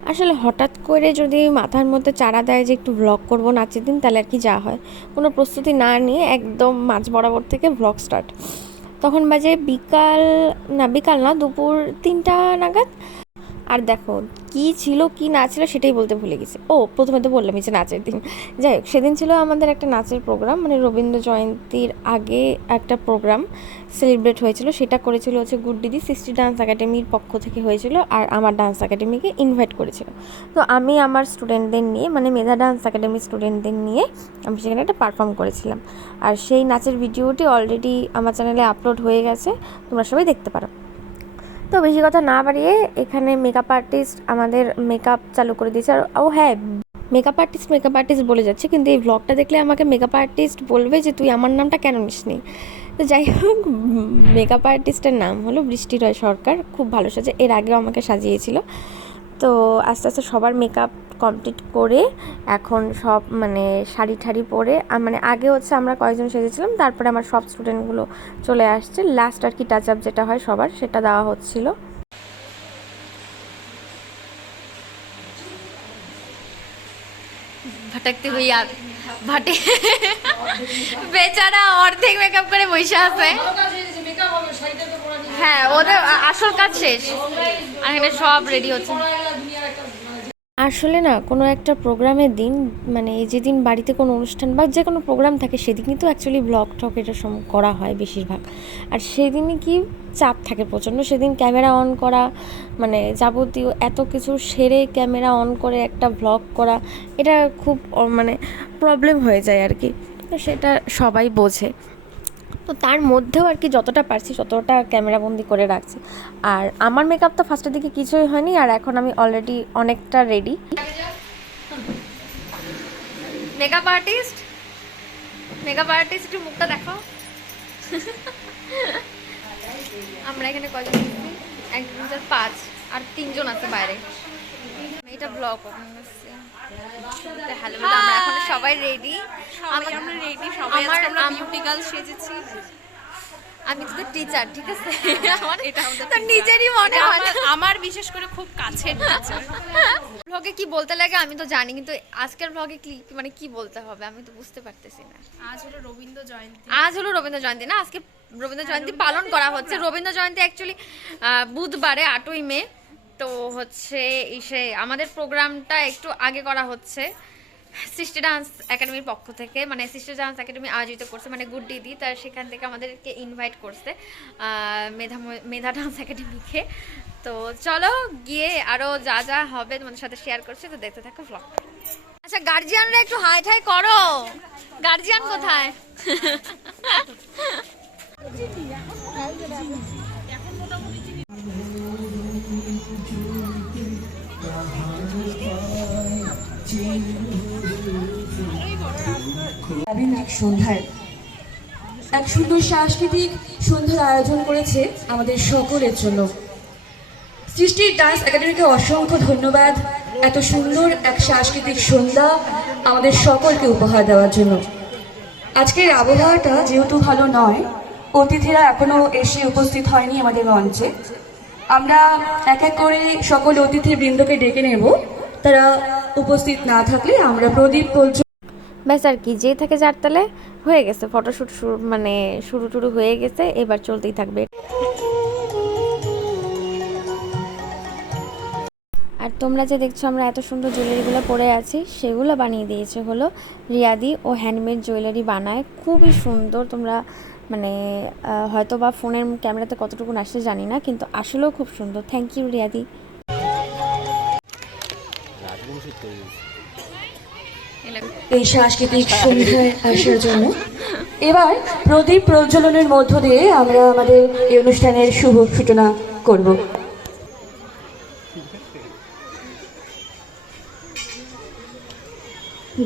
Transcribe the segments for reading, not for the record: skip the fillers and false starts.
আসলে হঠাৎ করে যদি মাথার মধ্যে চাড়া দেয় যে একটু ব্লগ করব নাচের দিন, তাহলে আর কি যা হয়, কোনো প্রস্তুতি না নিয়ে একদম মাঝ বরাবর থেকে ব্লগ স্টার্ট। তখন বাজে বিকাল না, দুপুর 3টা নাগাদ। আর দেখো, কি ছিল কি না ছিল সেটাই বলতে ভুলে গেছি। প্রথমে তো বললামই যে নাচের দিন। যাই হোক, সেদিন ছিল আমাদের একটা নাচের প্রোগ্রাম, মানে রবীন্দ্র জয়ন্তীর আগে একটা প্রোগ্রাম সেলিব্রেট হয়েছিল। সেটা করেছিল হচ্ছে গুড দিদি সৃষ্টি ডান্স একাডেমির পক্ষ থেকে হয়েছিল, আর আমার ডান্স একাডেমিকে ইনভাইট করেছিল। তো আমি আমার স্টুডেন্টদের নিয়ে, মানে মেধা ডান্স একাডেমির স্টুডেন্টদের নিয়ে আমি সেখানে একটা পারফর্ম করেছিলাম। আর সেই নাচের ভিডিওটি অলরেডি আমার চ্যানেলে আপলোড হয়ে গেছে, তোমরা সবাই দেখতে পারো। তো বেশি কথা না বাড়িয়ে এখানে মেকআপ আর্টিস্ট আমাদের মেকআপ চালু করে দিয়েছে। আর হ্যাঁ, মেকআপ আর্টিস্ট বলে যাচ্ছে, কিন্তু এই ব্লগটা দেখলে আমাকে মেকআপ আর্টিস্ট বলবে যে তুই আমার নামটা কেন নিসনি। তো যাই হোক, মেকআপ আর্টিস্টের নাম হলো বৃষ্টি রয় সরকার, খুব ভালো সাজে, এর আগেও আমাকে সাজিয়েছিল। তো আস্তে আস্তে সবার মেকআপ কমপ্লিট করে এখন সব মানে শাড়ি ঠাড়ি পরে, মানে আগে হচ্ছে আমরা কয়েকজন সেজেছিলাম, তারপরে আমার সব স্টুডেন্টগুলো চলে আসছে, লাস্ট আর কি টাচ আপ যেটা হয় সবার, সেটা দেওয়া হচ্ছিল। ভটকতে হুই ভাটে বেচারা অর্ধেক মেকআপ করে বসে আছে। হ্যাঁ, ওদের আসল কাজ শেষ, আর এখানে সব রেডি হচ্ছে। আসলে না, কোনো একটা প্রোগ্রামের দিন, মানে যেদিন বাড়িতে কোনো অনুষ্ঠান বা যে কোনো প্রোগ্রাম থাকে, সেদিনই তো অ্যাকচুয়ালি ব্লগ টক এটা করা হয় বেশিরভাগ। আর সেদিনই কি চাপ থাকে প্রচণ্ড, সেদিন ক্যামেরা অন করা, মানে যাবতীয় এত কিছু সেরে ক্যামেরা অন করে একটা ব্লগ করা, এটা খুব মানে প্রবলেম হয়ে যায় আর কি। তো সেটা সবাই বোঝে। তো তার মধ্যেও আর কি যতটা পারছি ততটা ক্যামেরাবন্দি করে রাখছি। আর আমার মেকআপ তো ফার্স্টের দিকে কিছুই হয়নি, আর এখন আমি অলরেডি অনেকটা রেডি। মেকআপ আর্টিস্ট একটু মুখটা দেখো। আমরা এখানে কয়জন আছি? 1 2 4 5 আর 3জন আছে বাইরে। এটা ব্লগ হ্যালো, আমরা এখন সবাই রেডি। আমরা রেডি সবাই, আজকে আমরা বিউটি গার্ল সেজেছি। আমি তো টিচার, ঠিক আছে? আমার এটা আমাদের তো নিজেরই মনে হয়। আমার বিশেষ করে খুব কাছের টিচার। ব্লগে কি বলতে লাগে আমি তো জানি, কিন্তু আজকের ব্লগে কি মানে কি বলতে হবে আমি তো বুঝতে পারতেছি না। আজ হলো রবীন্দ্র জয়ন্তী না, আজকে রবীন্দ্র জয়ন্তী পালন করা হচ্ছে। রবীন্দ্র জয়ন্তী অ্যাকচুয়ালি বুধবারে 8ই মে। তো হচ্ছে আমাদের প্রোগ্রামটা একটু আগে করা হচ্ছে সৃষ্টি ডান্স একাডেমির পক্ষ থেকে, মানে সৃষ্টি ডান্স একাডেমি আয়োজিত করছে, মানে গুড দিদি, তার সেখান থেকে আমাদেরকে ইনভাইট করছে মেধা ডান্স একাডেমিকে। তো চলো গিয়ে আরো যা যা হবে তোমাদের সাথে শেয়ার করছি, তো দেখতে থাকো ব্লগ। আচ্ছা, গার্জিয়ানরা একটু হাই ঠাই করো। গার্জিয়ান কোথায়? সন্ধ্যায় এক সুন্দর সাংস্কৃতিক সন্ধ্যার আয়োজন করেছে আমাদের সকলের জন্য। সৃষ্টির ডান্স একাডেমিকে অসংখ্য ধন্যবাদ এত সুন্দর এক সাংস্কৃতিক সন্ধ্যা আমাদের সকলকে উপহার দেওয়ার জন্য। আজকের আবহাওয়াটা যেহেতু ভালো নয়, অতিথিরা এখনো এসে উপস্থিত হয়নি আমাদের মঞ্চে, আমরা এক এক করে সকল অতিথিবৃন্দকে ডেকে নেব। তারা উপস্থিত না থাকলে আমরা প্রদীপ ব্যাস আর কি, যেই থাকে যার তালে হয়ে গেছে ফটোশ্যুট, মানে শুরু টুরু হয়ে গেছে, এবার চলতেই থাকবে। আর তোমরা যে দেখছো আমরা এত সুন্দর জুয়েলারিগুলো পরে আছি, সেগুলো বানিয়ে দিয়েছে হলো রিয়াদি। ও হ্যান্ডমেড জুয়েলারি বানায়, খুবই সুন্দর। তোমরা মানে হয়তো বা ফোনের ক্যামেরাতে কতটুকু আসছে জানি না, কিন্তু আসলেও খুব সুন্দর। Thank you Riyadi. এই সাংস্কৃতিক সন্ধ্যায় আসার জন্য এবার প্রদীপ প্রজ্বলনের মধ্য দিয়ে আমরা আমাদের এই অনুষ্ঠানের শুভ সূচনা করব।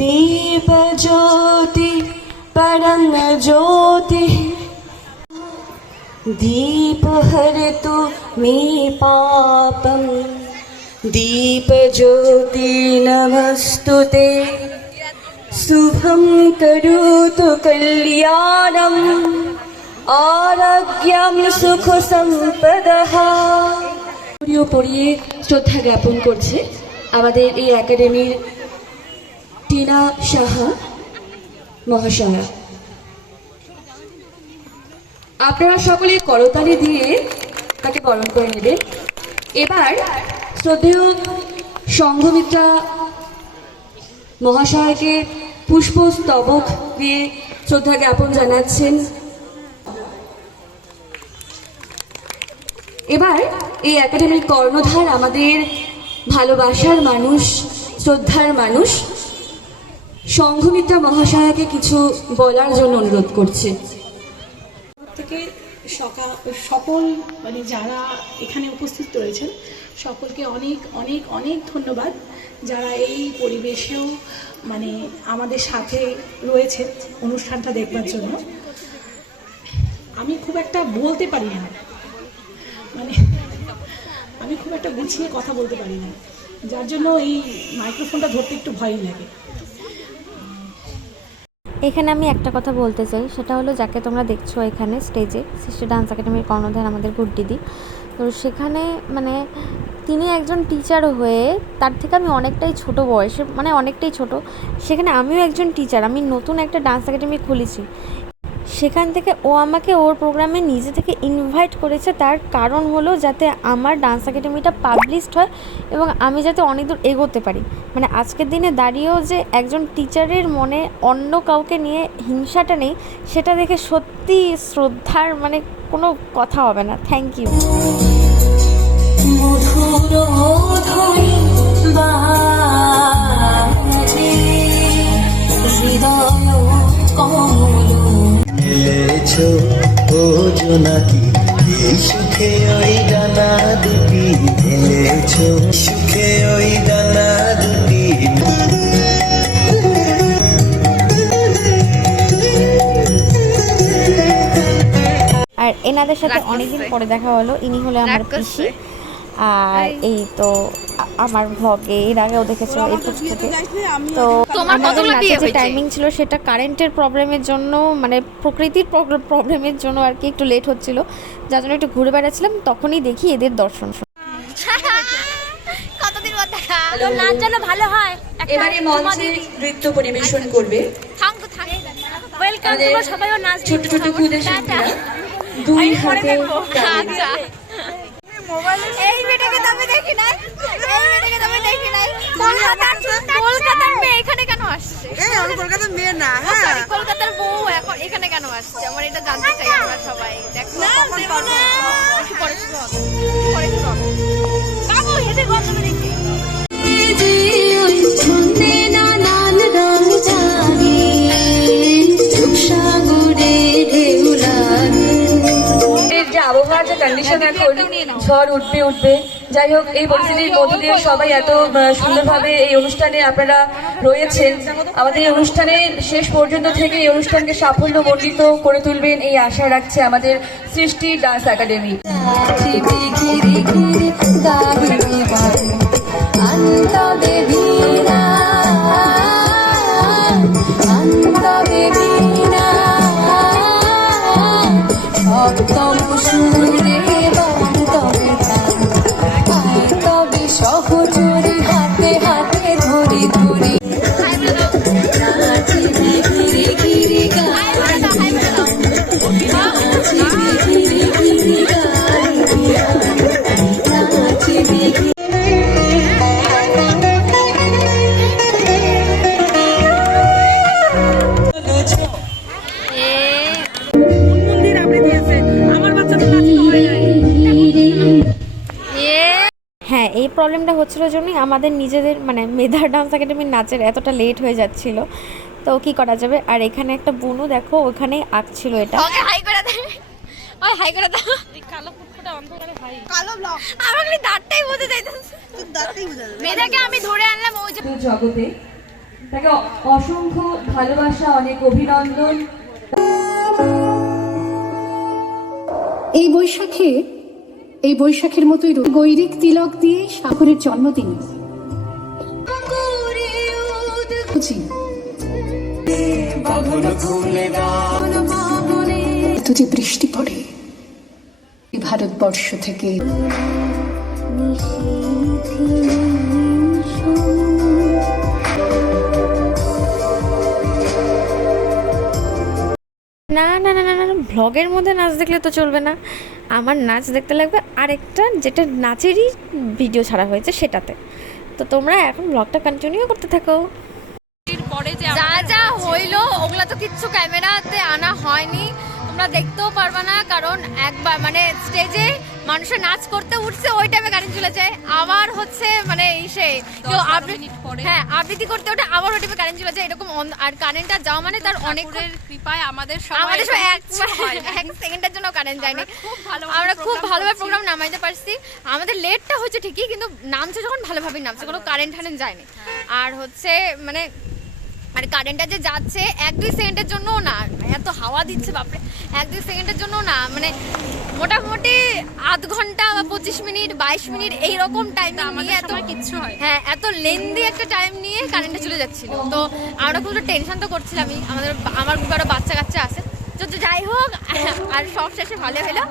দীপ জ্যোতি পরম জ্যোতি দীপ হরতু মে পাপম দীপ জ্যোতি নমস্তুতে শুভম করোতু কল্যাণম আরোগ্যম সুখ সম্পদঃ। পরিয়ে শ্রদ্ধা জ্ঞাপন করছে আমাদের এই একাডেমির টিনা সাহা মহাশয়া। আপনারা সকলে করতালি দিয়ে তাকে বরণ করে নেবেন। এবার শ্রদ্ধেয় সংঘমিত্রা মহাশয়কে পুষ্পস্তবক দিয়ে শ্রদ্ধা জ্ঞাপন জানাচ্ছেন। এবার এই একাডেমির কর্ণধার, আমাদের ভালোবাসার মানুষ, শ্রদ্ধার মানুষ সংঘমিত্রা মহাশয়াকে কিছু বলার জন্য অনুরোধ করছে। থেকে সকল মানে যারা এখানে উপস্থিত রয়েছেন সকলকে অনেক অনেক অনেক ধন্যবাদ, যারা এই পরিবেশেও মানে আমাদের সাথে রয়েছে অনুষ্ঠানটা দেখবার জন্য। আমি খুব একটা বলতে পারি না, মানে আমি খুব একটা গুছিয়ে কথা বলতে পারি না, যার জন্য এই মাইক্রোফোনটা ধরতে একটু ভয়ই লাগে। এখানে আমি একটা কথা বলতে চাই, সেটা হলো যাকে তোমরা দেখছো এখানে স্টেজে, সৃষ্টি ডান্স একাডেমির কর্ণধার আমাদের গুড্ডিদি। তো সেখানে মানে তিনি একজন টিচার হয়ে, তার থেকে আমি অনেকটাই ছোট বয়সে, মানে অনেকটাই ছোট, সেখানে আমিও একজন টিচার, আমি নতুন একটা ডান্স একাডেমি খুলেছি। সেখান থেকে ও আমাকে ওর প্রোগ্রামে নিজে থেকে ইনভাইট করেছে, তার কারণ হলো যাতে আমার ডান্স একাডেমিটা পাবলিশড হয় এবং আমি যাতে অনেক দূর এগোতে পারি। মানে আজকের দিনে দাঁড়িয়েও যে একজন টিচারের মনে অন্য কাউকে নিয়ে হিংসাটা নেই, সেটা দেখে সত্যি শ্রদ্ধার মানে কোনো কথা হবে না। Thank you. এলেছো ও জোনাকি এই সুখে ওই ডানা দুটি, এলেছো সুখে ওই ডানা দুটি। আর এনাদের সাথে অনেকদিন পরে দেখা হলো। ইনি হলো আমার পিসি। আর এই তো আমার ভ্লগে এর আগেও দেখেছো এই পুচকুকে। তো আমাদের নাচের যে টাইমিং ছিল সেটা কারেন্টের প্রবলেমের জন্য, মানে প্রকৃতির প্রবলেমের জন্য আর কি একটু লেট হচ্ছিল, যার জন্য একটু ঘুরে বেড়াচ্ছিলাম। তখনই দেখি এদের দর্শন। কতদিন পর দেখা, তো নাচ যেন ভালো হয়। এবারে মঞ্চে নৃত্য পরিবেশন করবে ওয়েলকাম, তোমরা সবাইও নাচ ছোট ছোট ক্ষুদে শিল্পীরা, দুই হাতে তালি। আচ্ছা এই মেয়েটাকে তো আমি দেখি নাই, এই মেয়েটাকে তো আমি দেখি নাই। কলকাতার মেয়ে এখানে কেন আসছে? কলকাতার মেয়ে না, সরি কলকাতার বউ এখন এখানে কেন আসছে? আমার এটা জানতে চাই আমরা সবাই। দেখো পরে শুরু হবে, পরে শুরু হবে। বাবু এদের গল্প দেখি। যে আবহাওয়ার যে কন্ডিশন এখন, ঝড় উঠবে। যাই হোক, এই পরিস্থিতির মধ্য দিয়ে সবাই এত সুন্দরভাবে এই অনুষ্ঠানে আপনারা রয়েছেন। আমাদের এই অনুষ্ঠানের শেষ পর্যন্ত থেকে এই অনুষ্ঠানকে সাফল্যমণ্ডিত করে তুলবেন এই আশা রাখছে আমাদের সৃষ্টি ডান্স একাডেমি। সহচরি হাতে হাতে ধরি ধরি নাচি ঘিরি ঘিরি গাই নাচি ঘিরি ঘিরি গাই নাচি ঘিরি। হ্যাঁ, এই প্রবলেমটা হচ্ছিল জন্যই আমাদের নিজেদের মানে মেধার ডান্স একাডেমির নাচের এতটা লেট হয়ে যাচ্ছিল। তো কি করা যাবে। আর এখানে একটা বুনু দেখো ওখানেই আঁকছিল এটা। ওকে হাই করে দে, ওই হাই করে দাও। কালো ফুটফুটা অন্ধকারে হাই, কালো ব্লক আমার খালি দাঁতটাই বোঝা যাইতেছে, তোর দাঁতটাই বোঝা যায়। মেধাকে আমি ধরে আনলাম ওই যে জগতে, তাকে অসংখ্য ভালোবাসা, অনেক অভিনন্দন। এই বৈশাখের মতোই গৈরিক তিলক দিয়ে সাগরের জন্মদিন। যে বৃষ্টি পড়ে ভারতবর্ষ থেকে না না না না না ভ্লগের মধ্যে নাচ দেখলে তো চলবে না, আমার নাচ দেখতে লাগবে আরেকটা, যেটা নাচেরই ভিডিও ছাড়া হয়েছে সেটাতে। তো তোমরা এখন ব্লগটা কন্টিনিউ করতে থাকো। পরে যে যা যা হইলো ওগুলা তো কিচ্ছু ক্যামেরাতে আনা হয়নি, তোমরা দেখতেও পারবা না, কারণ একবার মানে স্টেজে মানুষের নাচ করতে উঠছে ওই টাইমে কারেন্ট চলে যায়, আবার হচ্ছে মানে ইসে কেউ হ্যাঁ আবৃত্তি করতে ওঠে আবার ওই টাইমে কারেন্ট চলে যায়, এরকম আর কারেন্টটা যাওয়া মানে তার অনেক কৃপায় আমাদের আমাদের সব এক সেকেন্ডের জন্য কারেন্ট যায়নি, আমরা খুব ভালোভাবে প্রোগ্রাম নামাইতে পারছি। আমাদের লেটটা হচ্ছে ঠিকই, কিন্তু নামছে যখন ভালোভাবেই নামছে, কোনো কারেন্ট টারেন্ট যায়নি। আর হচ্ছে মানে আর কারেন্টটা যে যাচ্ছে 1-2 সেকেন্ডের জন্যও না, এত হাওয়া দিচ্ছে বাপরে, 1-2 সেকেন্ডের জন্য না, মানে মোটামুটি আধ ঘন্টা বা 25 মিনিট 22 মিনিট এইরকম টাইম নিয়ে এত কিচ্ছু হয় হ্যাঁ এত লেন্দি একটা টাইম নিয়ে কারেন্টটা চলে যাচ্ছিল। তো আমরা খুব টেনশন তো করছিলামই, আমার খুব আরও বাচ্চা কাচ্চা আছে, তো যাই হোক আর সব শেষে ভালো হলো।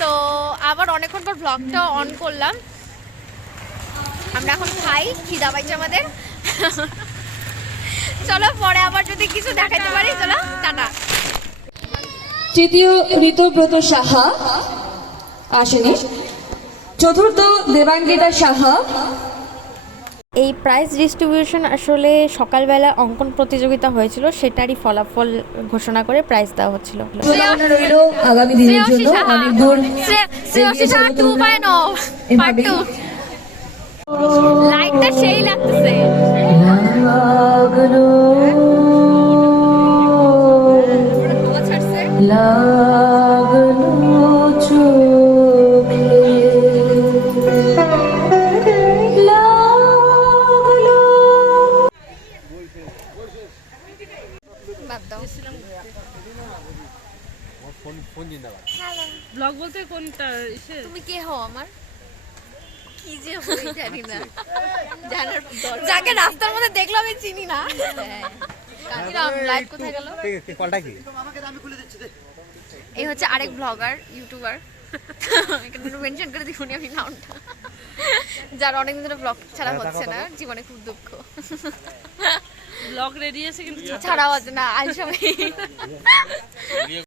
তো আবার অনেকক্ষণ পর ব্লগটা অন করলাম, আমরা এখন খাই, খিদা পাইছে আমাদের। চলো পরে আবার যদি কিছু দেখাতে পারি, চলো টাটা। তৃতীয় ঋতব্রত সাহা আসেনি, চতুর্থ দেবাঙ্গিতা সাহা। এই প্রাইজ ডিস্ট্রিবিউশন আসলে সকালবেলা অঙ্কন প্রতিযোগিতা হয়েছিল, সেটারই ফলাফল ঘোষণা করে প্রাইজ দেওয়া হচ্ছিল। শুভকামনা রইল আগামী দিনের জন্য, অনেক দূর এগিয়ে চলো তোমরা এভাবেই। লাইটটা সেই লাগতেছে। লাগলো লাগলো চোখে লাগলো। ব্লগ বলতে কোনটা তুমি কে হও আমার? কি যে হই জানি না, জানার যাকে রাস্তার মধ্যে দেখলো আমি চিনি না। লাইট কোথায় গেল? এই হচ্ছে আরেক ব্লগার ইউটিউবার, এখানে মেনশন করে দিবনি আমি নামটা, যার অনেকদিন ধরে ব্লগ ছাড়া হচ্ছে না, জীবনে খুব দুঃখ। ব্লগ রেডি আছে কিন্তু ছাড়াও আছে না আজ সবাই